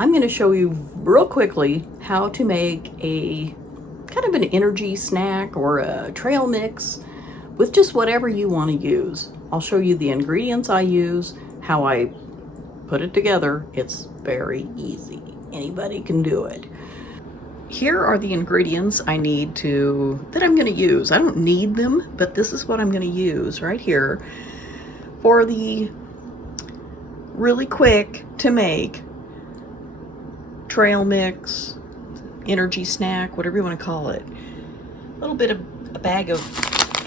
I'm going to show you real quickly how to make a kind of an energy snack or a trail mix with just whatever you want to use. I'll show you the ingredients I use, how I put it together. It's very easy. Anybody can do it. Here are the ingredients I need that I'm going to use. I don't need them, but this is what I'm going to use right here for the really quick to make trail mix, energy snack, whatever you want to call it. A little bit of a bag of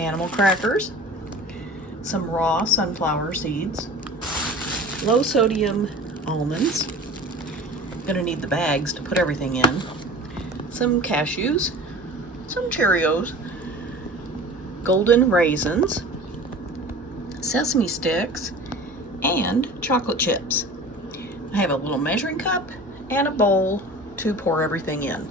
animal crackers, some raw sunflower seeds, low sodium almonds. I'm going to need the bags to put everything in. Some cashews, some Cheerios, golden raisins, sesame sticks, and chocolate chips. I have a little measuring cup and a bowl to pour everything in.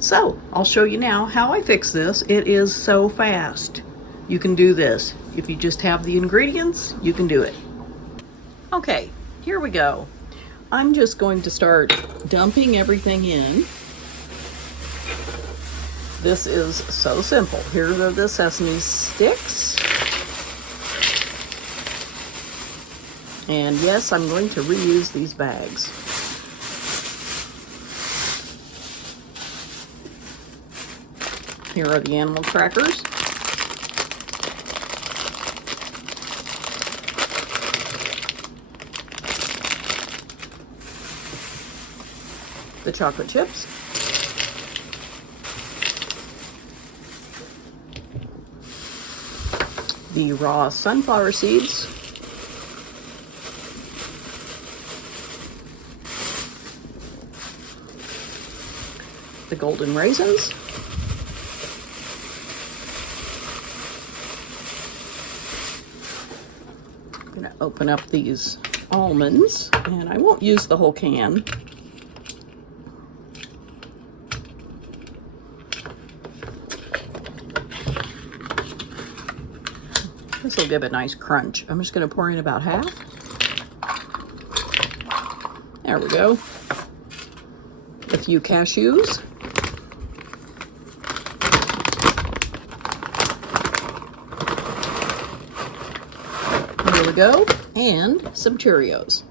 So I'll show you now how I fix this. It is so fast. You can do this. If you just have the ingredients, you can do it. Okay, here we go. I'm just going to start dumping everything in. This is so simple. Here are the sesame sticks. And yes, I'm going to reuse these bags. Here are the animal crackers. The chocolate chips. The raw sunflower seeds. The golden raisins. I'm going to open up these almonds, and I won't use the whole can. This will give a nice crunch. I'm just going to pour in about half. There we go. A few cashews. There we go. And some Cheerios.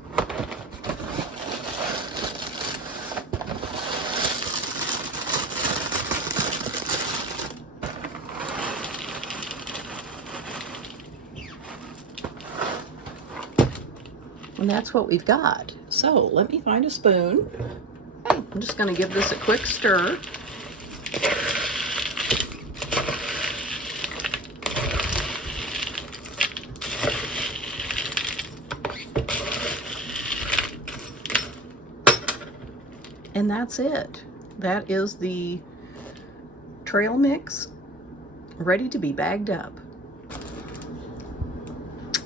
And that's what we've got. So let me find a spoon. Okay, I'm just going to give this a quick stir. And that's it. That is the trail mix ready to be bagged up.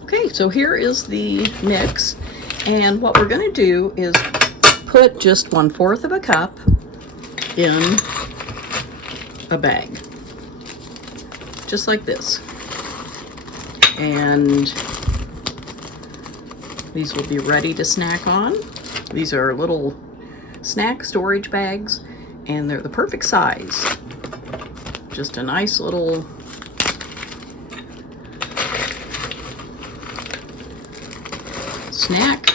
Okay, so here is the mix, and what we're going to do is put just 1/4 of a cup in a bag, just like this. And these will be ready to snack on. These are little snack storage bags, and they're the perfect size. Just a nice little snack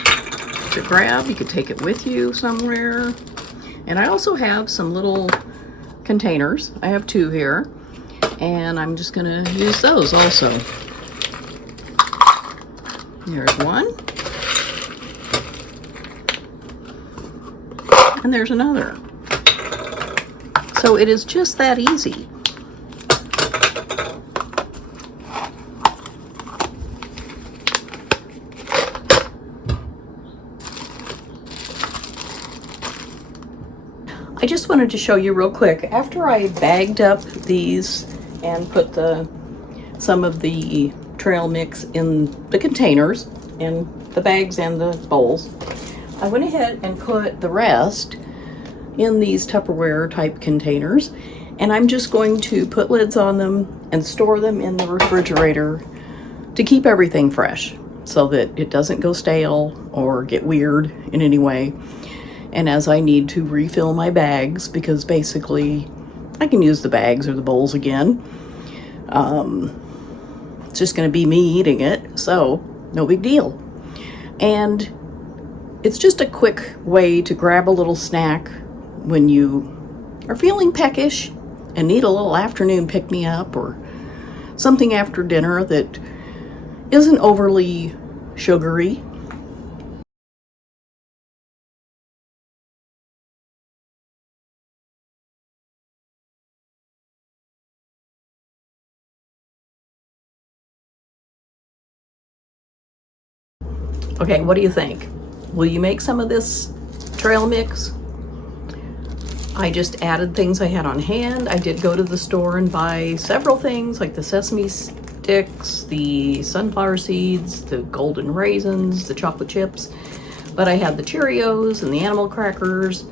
to grab. You could take it with you somewhere. And I also have some little containers. I have 2 here, and I'm just going to use those also. There's one, and there's another. So it is just that easy. I just wanted to show you real quick, after I bagged up these and put some of the trail mix in the containers, in the bags and the bowls, I went ahead and put the rest in these Tupperware type containers, and I'm just going to put lids on them and store them in the refrigerator to keep everything fresh so that it doesn't go stale or get weird in any way. And as I need to refill my bags, because basically I can use the bags or the bowls again, it's just going to be me eating it, so no big deal. And it's just a quick way to grab a little snack when you are feeling peckish and need a little afternoon pick-me-up, or something after dinner that isn't overly sugary. Okay, what do you think? Will you make some of this trail mix? I just added things I had on hand. I did go to the store and buy several things like the sesame sticks, the sunflower seeds, the golden raisins, the chocolate chips. But I had the Cheerios and the animal crackers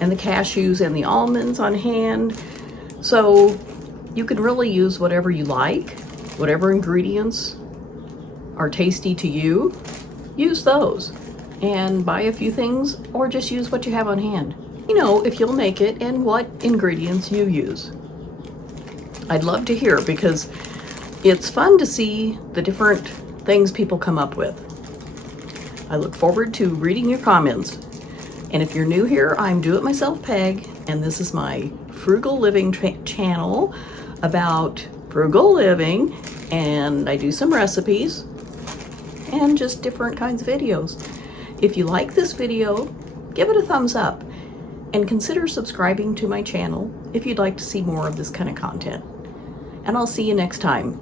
and the cashews and the almonds on hand. So you can really use whatever you like, whatever ingredients are tasty to you, use those. And buy a few things, or just use what you have on hand. You know, if you'll make it and what ingredients you use. I'd love to hear, because it's fun to see the different things people come up with. I look forward to reading your comments. And if you're new here, I'm Do It Myself Peg, and this is my Frugal Living channel about frugal living, and I do some recipes and just different kinds of videos. If you like this video, give it a thumbs up and consider subscribing to my channel if you'd like to see more of this kind of content. And I'll see you next time.